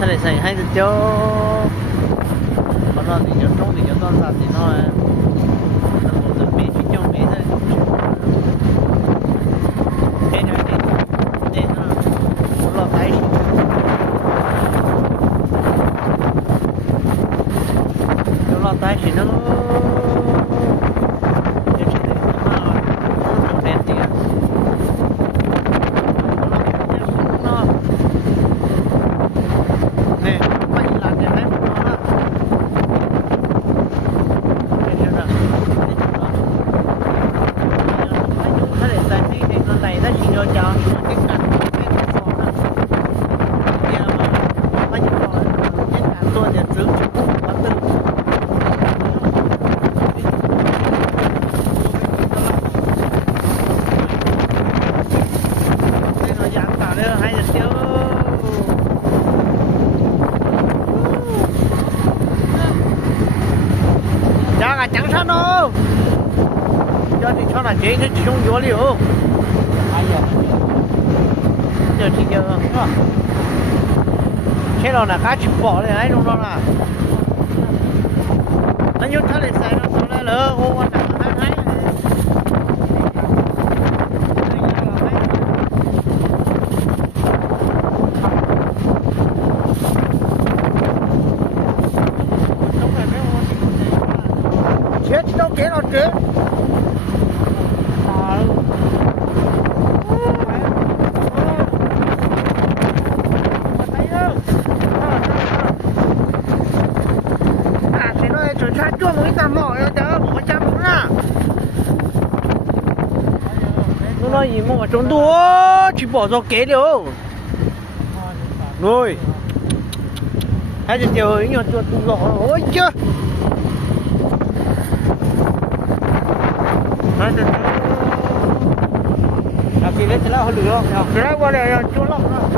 thay để xài hay được cho còn nó thì cho trống thì cho toàn ra thì nó một từ mấy chỉ trong mấy thôi đây này đây nó lo tay nó lo tay thì nó chẳng sao đâu cho thì cho là chế cái chung vô liệu giờ thì giờ chế đó là cá chụp bỏ này ấy đúng không là nó nhốt thắt lại sai nó xong lại lỡ ô quan trọng là hay chết đâu kế nào kế thì nó chuẩn xác cho một cái tầm mỏi rồi đó một trăm đúng là nó nói gì mà trốn đua chỉ bỏ ra kế được rồi hai giờ chiều ấy nhột chuột rõ ôi chưa là kỳ lên thì là hơi lửa không? Cái đó qua đây là chỗ lọc đó.